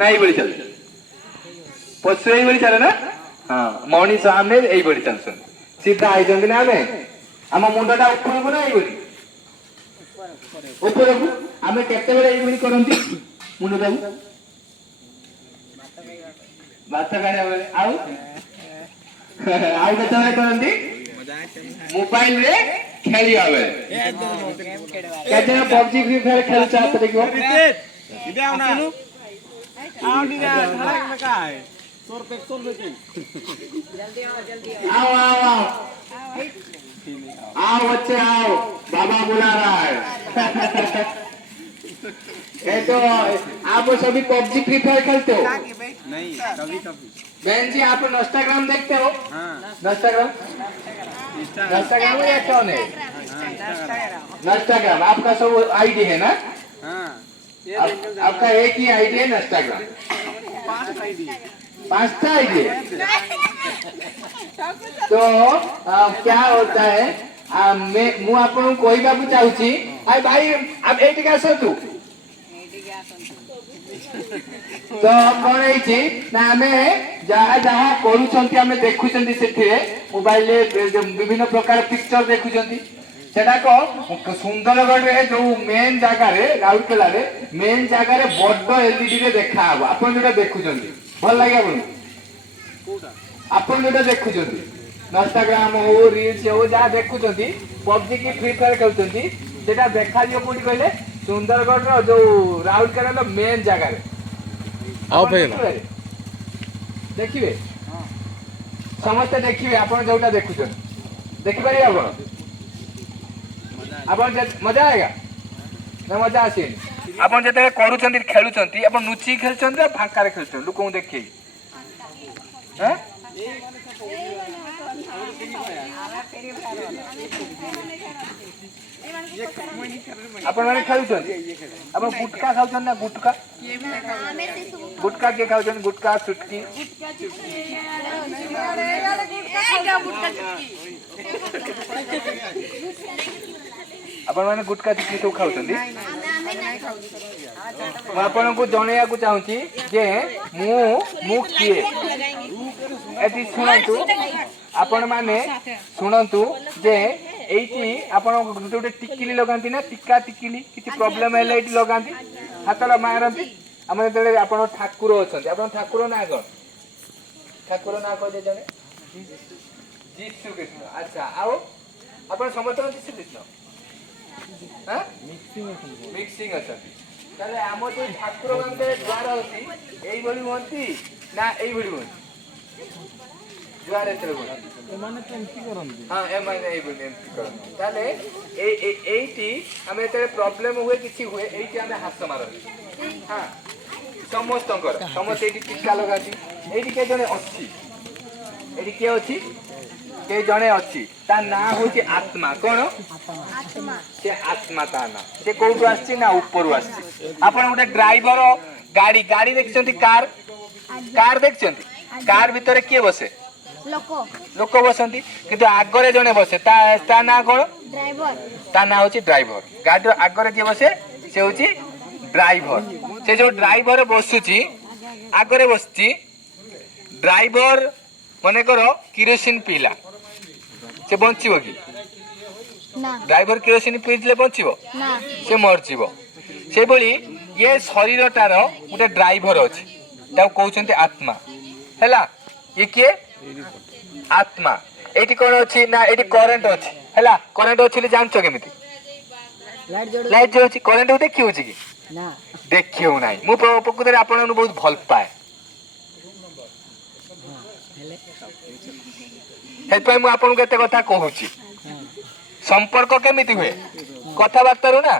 ना ये चले पशु ये चले ना हाँ मनीष आम ये चलुन सीधा आई ना आम आम मुंडा उपरक ना ये उपरक आम केत करती मुंडा भात खाया बेले आउ केत करती मोबाइल रे खेलिया बेले केते पबजी फ्री फायर खेल चाहते देखो इदे आउ ना आउ दिना धड़क में का है 100 रुपए जल्दी आओ आओ आओ आओ बच्चे आओ बाबा बुला रहा है ये तो आप सभी पबजी फ्री फायर खेलते हो नहीं कभी कभी बहन जी आप इंस्टाग्राम देखते हो हां इंस्टाग्राम में क्या कौन है इंस्टाग्राम आपका सब आईडी है ना हां आपका एक ही आईडी है इंस्टाग्राम 5 आईडी तो क्या होता है मु आपन कहबा को चाहूची आई भाई अब एटी का सतु तो कौन है ना आम जहाँ जहाँ करुँच देखुं से मोबाइल विभिन्न प्रकार पिक्चर देखुं सेटा सुंदरगढ़ रे जो मेन जगार राउरकेला मेन जगार बड़ एलईडी रे देखा हम आप जो देखुं भल लगे आप जो देखुं इंस्टाग्राम हो रील्स हो जहाँ देखुं पबजी की फ्री फायर खेलुंट देखा कौटी कहले सुंदरगढ़ जो राउरकेला मेन जगार देखिए समस्त देखिए आप जोटा देखुं देखिपारे आप मजा आएगा ना मजा आसे आप जो करुँच खेलुंट आप नुची खेलुंट फांका खेलुंट लोक देखिए आपण माने खेलुछन आपण गुटका खाउछन ना गुटका गुटका के खाउछन गुटका चुटकी आपण माने गुटका चुटकी सब खाउछन मैं आपण को जणैया को चाहूची जे मु किए एति सुनंतु आपण माने सुनंतु जे एइटी आपण गोटे टिकिली लगांती ना टिक्का टिकिली किछि प्रॉब्लम हेले एइटी लगांती हातला मारंती हम जेते आपण ठाकुर अछंती आपण ठाकुर ना कोन ठाकुर ना को जे जने जीसु कृष्ण अच्छा आओ आपण समस्त जीसु कृष्ण हां मिक्सिंग अछंती ताले हम जो ठाकुर मानते द्वार होती एई बळी होंती ना एई बळी होंती जुआरे चलो एमाने एमसी करंती हां एमाने एई बळी एमसी करंती ताले एइटी हमें तेरे प्रॉब्लम हुए किछि हुए एइटी हमें हाथ मारंती हां समस्त एइटी टिक्का लगाती एइटी के जने अछि एइटी के अछि के जने अछि ता ना होची आत्मा कोन आत्मा से आत्मा ता ना से कोठु आछि ना ऊपर आछि आपण गोटे ड्राइवर गाड़ी गाड़ी देखछंती कार देखछंती कार भीतर के बसे लोक बसंती किंतु आगरे जने बसे ता ना कोन ड्राइवर ता ना होची ड्राइवर गाड़ी आगरे जे बसे से होची ड्राइवर से जो ड्राइवर बसुची आगरे बसची ड्राइवर मने करो किरोसिन पीला से बंचिबो कि ना ड्राइवर किरोसिन पीले बंचिबो ना से मरजिबो से बोली ये शरीरटार गोटे ड्राइवर अछि ता कहउचंती आत्मा हैला ये के आत्मा एटी कोन अछि ना एटी करंट अछि हैला करंट अछि ले जानछो केमिति लाइट जो अछि करंट देखि होछि कि ना देखियो नाही मु प्रकृତରେ आपन बहुत भल पाए हेतु मु आपन केते कथा कहूची संपर्क केमिति हुए कथाबार्ता रो ना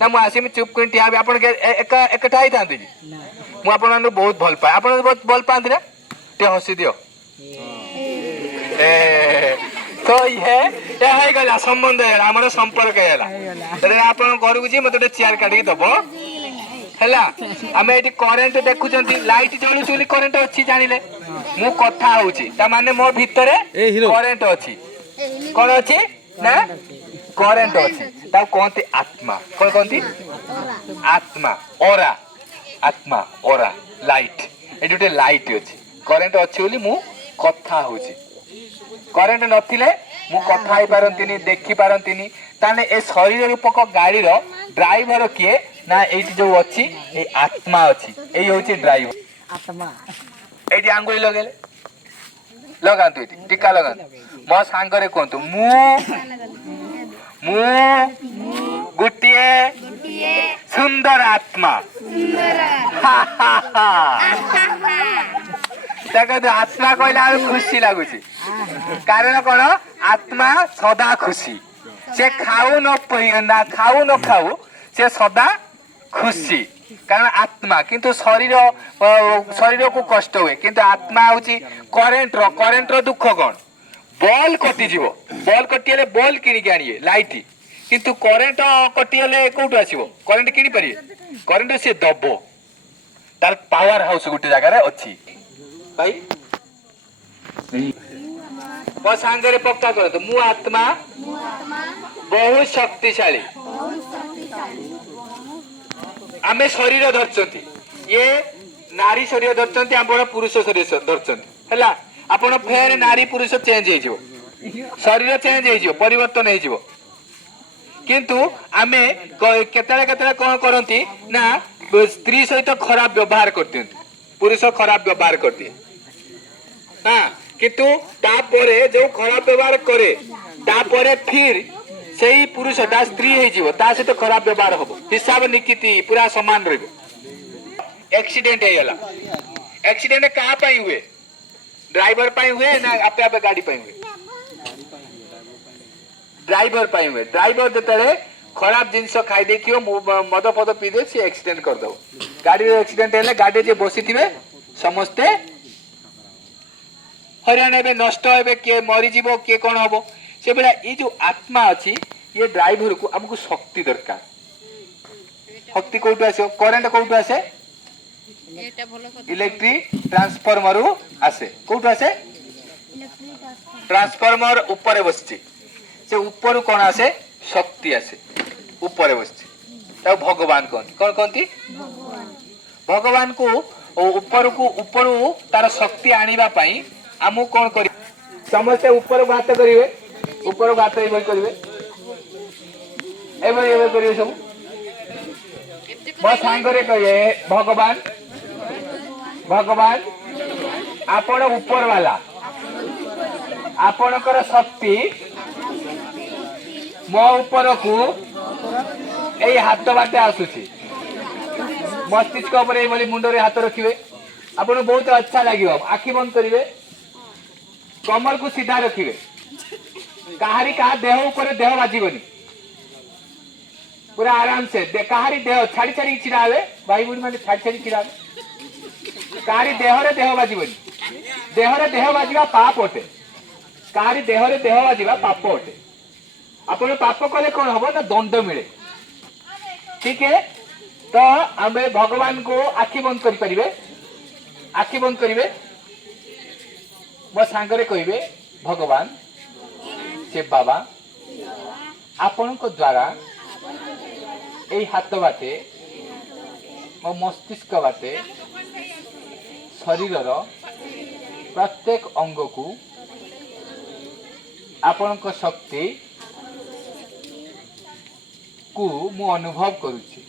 ना मु आसी में चुप कोन टिया आपन एक ठाई थांती मु आपन बहुत भल पाए आपन बहुत भल पांती ना ते हसी दियो तो ये है गला संबंध है हमर संपर्क हैला तरे आपन घर गुजी मते चेयर काटी दबो हैला हमें एटी करंट देखुचंती लाइट जळु चली करंट अछि जानिले मु कथा होउची ता माने मो भितरे करंट अछि कोन अछि ना करंट अछि ता कोनती आत्मा कोन कोनती आत्मा ओरा ଲାଇଟ ଏଠି ଗୋଟେ ଲାଇଟ ଅଛି କରେଣ୍ଟ ଅଛି ବୋଲି ମୁଁ କଥା ହଉଛି କରେଣ୍ଟ ନଥିଲେ ମୁଁ କଥା ହେଇପାରନ୍ତିନି ଦେଖିପାରନ୍ତିନି ତାହେଲେ ଏ ଶରୀର ରୂପକ ଗାଡିର ଡ୍ରାଇଭର କିଏ ନା ଏଇଠି ଯୋଉ ଅଛି ଏଇ ଆତ୍ମା ଅଛି ଏଇ ହଉଛି ଡ୍ରାଇଭର ଏଇଠି ଆଙ୍ଗୁଳି ଲଗେଇଲେ ଲଗାନ୍ତୁ ଏଠି ଟିକା ଲଗାନ୍ତୁ ମୋ ସାଙ୍ଗରେ କୁହନ୍ତୁ ମୁଁ ଗୋଟିଏ ସୁନ୍ଦର ଆତ୍ମା ଦେଖନ୍ତୁ ଆତ୍ମା କହିଲା ବେଳକୁ ଖୁସି ଲାଗୁଛି କାରଣ କଣ ଆତ୍ମା ସଦା ଖୁସି ସେ ଖାଉ ନ ଖାଉ ସେ ସଦା ଖୁସି କାରଣ ଆତ୍ମା କିନ୍ତୁ ଶରୀରକୁ କଷ୍ଟ ହୁଏ କିନ୍ତୁ ଆତ୍ମା ହଉଛି କରେଣ୍ଟର ଦୁଃଖ କଣ ବଲ୍ କଟିଯିବ ବଲ୍ କଟିଗଲେ ବଲ୍ କିଣିକି ଆଣିବେ ଲାଇଟ୍ କିନ୍ତୁ କରେଣ୍ଟ କଟିଗଲେ କୋଉଠୁ ଆସିବ କରେଣ୍ଟ କିଣି ପାରିବେ କରେଣ୍ଟ ସେ ଦବ ତାର ପାୱାର ହାଉସ ଗୋଟେ ଜାଗାରେ ଅଛି ଭାଇ ମୋ ସାଙ୍ଗରେ ପକ୍କା କରନ୍ତୁ ମୁଁ ଆତ୍ମା ବହୁତ ଶକ୍ତିଶାଳୀ ଆମେ ଶରୀର ଧରିଛନ୍ତି ଇଏ ନାରୀ ଶରୀର ଧରିଛନ୍ତି ଆପଣ ପୁରୁଷ ଶରୀର ଧରିଛନ୍ତି ହେଲା ଆପଣ ଫେର ନାରୀ ପୁରୁଷ ଚେଞ୍ଜ ହେଇଯିବ ଶରୀର ଚେଞ୍ଜ ହେଇଯିବ ପରିବର୍ତ୍ତନ ହେଇଯିବ କିନ୍ତୁ ଆମେ କେତେବେଳେ କଣ କରନ୍ତି ନା ସ୍ତ୍ରୀ ସହିତ ଖରାପ ବ୍ୟବହାର କରିଦିଅନ୍ତି ପୁରୁଷ ଖରାପ ବ୍ୟବହାର କରିଦିଏ ନା କିନ୍ତୁ ତାପରେ ଯୋଉ ଖରାପ ବ୍ୟବହାର କରେ ତାପରେ ଫିର ସେଇ ପୁରୁଷଟା ସ୍ତ୍ରୀ ହେଇଯିବ ତା ସହିତ ଖରାପ ବ୍ୟବହାର ହବ ହିସାବ ନିକିତି ପୁରା ସମାନ ରହିବ एक्सीडेंट ହେଇଗଲା एक्सीडेंट କାହା ପାଇଁ ହୁଏ ଡ୍ରାଇଭର ପାଇଁ ହୁଏ ନା ଆପେ ଆପେ ଗାଡି ପାଇଁ ହୁଏ ଡ୍ରାଇଭର ପାଇଁ ହୁଏ ଡ୍ରାଇଭର ଯେତେବେଳେ ଖରାପ ଜିନିଷ ଖାଇ ଦେଇଥିବ ମଦ ଫଦ ପିଇ ଦେଇ ସେ एक्सीडेंट କରିଦବ ଗାଡିରେ एक्सीडेंट ହେଲେ ଗାଡିରେ ଯିଏ ବସିଥିବେ ସମସ୍ତେ ହଇରାଣ ହେବେ ନଷ୍ଟ ହେବେ କିଏ ମରିଯିବ କିଏ କଣ ହବ ସେଭଳିଆ ଏଇ ଯୋଉ ଆତ୍ମା ଅଛି ଇଏ ଡ୍ରାଇଭରକୁ ଆମକୁ ଶକ୍ତି ଦରକାର ଶକ୍ତି କୋଉଠୁ ଆସିବ କରେଣ୍ଟ କୋଉଠୁ ଆସେ इलेक्ट्रिक ट्रांसफॉर्मर आसे कोठु आसे ट्रांसफॉर्मर ऊपर बसची से ऊपर कोन आसे शक्ति आसे ऊपर बसची ता भगवान कोन कोनती भगवान को ऊपर तार शक्ति आनिबा पई हमु कोन करी समस्त ऊपर बात करिवे ऊपर बात एबे करिवे एबे करिवे सब मो सांगरे कहे भगवान आपण ऊपर वाला आपणकर शक्ति मो ऊपर को ए हाथ बाटे आसुची मस्तिष्क ऊपर ए मुंडरे हाथ रखिवे आपण बहुत अच्छा लागियो आखि बंद करिवे कमर को सीधा रखिवे काहारी का देह ऊपर देह बाजीबनी पूरा आराम से काहारी देह छाड़ी छाड़ी छिड़ा आवे भाई बुढ़ी माने छाड़ी छाड़ी छिड़ा काहारी देहरे देह बाजीबनी देहरे देह बाजिबा पाप अटे काहारी देहरे देह बाजिबा पाप अटे आपण पाप कले कोन हबो ना दंड मिले ठीक है तो हमें भगवान को आखि बंद करि परिबे आखि बंद करिवे मो सांगरे कहिबे भगवान से बाबा आपण को द्वारा ए हाथ बाटे मो मस्तिष्क बाटे शरीर प्रत्येक अंग को आपण शक्ति को मु अनुभव करुछि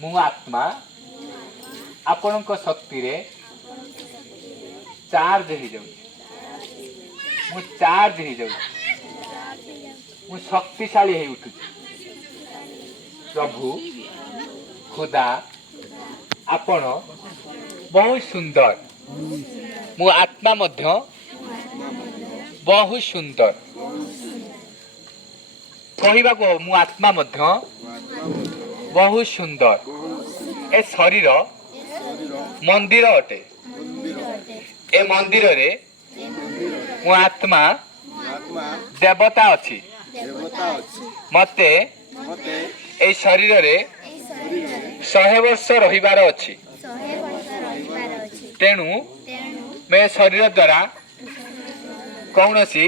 मु आत्मा आपण शक्ति रे चार्ज हो जाऊँ मु चार्ज हो जाऊँ मु शक्तिशाली हो उठु प्रभु खुदा आपण बहुत सुंदर मु आत्मा मध्य बहुत सुंदर कहवा को मु आत्मा मध्य बहुत सुंदर ए शरीर मंदिर अटे ए मंदिर रे मु आत्मा देवता अच्छी मते ए शरीर रे 100 वर्ष रहिबार अछि तेणु मैं शरीर द्वारा कौनसी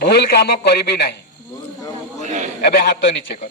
भूल काम करी नहीं एबे हाथ नीचे कर